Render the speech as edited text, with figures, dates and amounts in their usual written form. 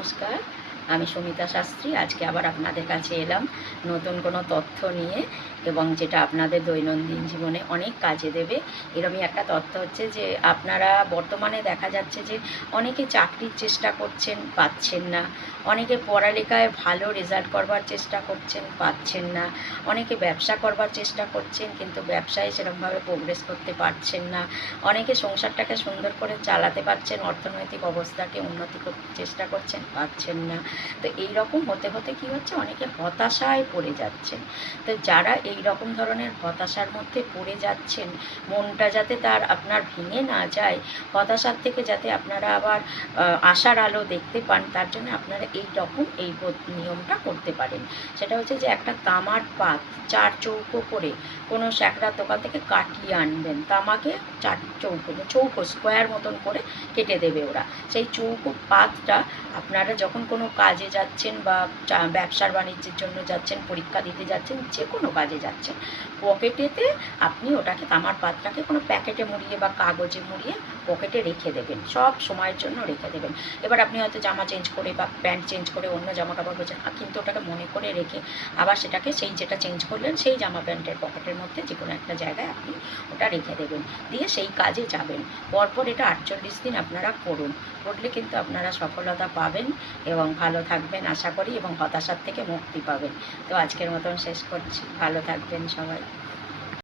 নমস্কার, আমি সুমিতা শাস্ত্রী। আজকে আবার আপনাদের কাছে এলাম নতুন কোনো তথ্য নিয়ে, এবং যেটা আপনাদের দৈনন্দিন জীবনে অনেক কাজে দেবে। এরকমই একটা তথ্য হচ্ছে যে আপনারা বর্তমানে দেখা যাচ্ছে যে অনেকে চাকরির চেষ্টা করছেন, পাচ্ছেন না। অনেকে পড়ালেখায় ভালো রেজাল্ট করবার চেষ্টা করছেন, পাচ্ছেন না। অনেকে ব্যবসা করবার চেষ্টা করছেন, কিন্তু ব্যবসায় সেরকমভাবে প্রোগ্রেস করতে পারছেন না। অনেকে সংসারটাকে সুন্দর করে চালাতে পারছেন, অর্থনৈতিক অবস্থাকে উন্নতি করতে চেষ্টা করছেন, পাচ্ছেন না। তো এই রকম হতে হতে কী হচ্ছে, অনেকে হতাশায় পড়ে যাচ্ছেন। তো যারা এই রকম ধরনের হতাশার মধ্যে পড়ে যাচ্ছেন, মনটা যাতে তার আপনার ভেঙে না যায়, হতাশার থেকে যাতে আপনারা আবার আশার আলো দেখতে পান, তার জন্য আপনারা এই রকম নিয়মটা করতে পারেন। সেটা হচ্ছে যে একটা তামার পাত 4 চৌকো করে কোনো স্যাকরার দোকান থেকে কাটিয়ে আনবেন। তামাকে 4 চৌকো স্কোয়ার মতন করে কেটে দেবে ওরা। সেই চৌকো পাতটা আপনারা যখন কোনো কাজে যাচ্ছেন বা ব্যবসার বাণিজ্যের জন্য যাচ্ছেন, পরীক্ষা দিতে যাচ্ছেন, যে কোনো কাজে যাচ্ছেন, পকেটেতে আপনি ওটাকে তামার পাতটাকে কোনো প্যাকেটে মুড়িয়ে বা কাগজে মুড়িয়ে পকেটে রেখে দেবেন, সব সময়ের জন্য রেখে দেবেন। এবার আপনি হয়তো জামা চেঞ্জ করে বা প্যান্ট চেঞ্জ করে অন্য জামা কাপড় পরছেন, কিন্তু ওটাকে মনে করে রেখে আবার সেটাকে সেই যেটা চেঞ্জ করলেন সেই জামা প্যান্টের পকেটের মধ্যে যে কোনো একটা জায়গায় আপনি ওটা রেখে দেবেন, দিয়ে সেই কাজে যাবেন। পরপর এটা 48 দিন আপনারা করুন। করলে কিন্তু আপনারা সফলতা পাবেন এবং ভালো থাকবেন আশা করি, এবং হতাশার থেকে মুক্তি পাবেন। তো আজকের মতন শেষ করছি। ভালো থাকবেন সবাই।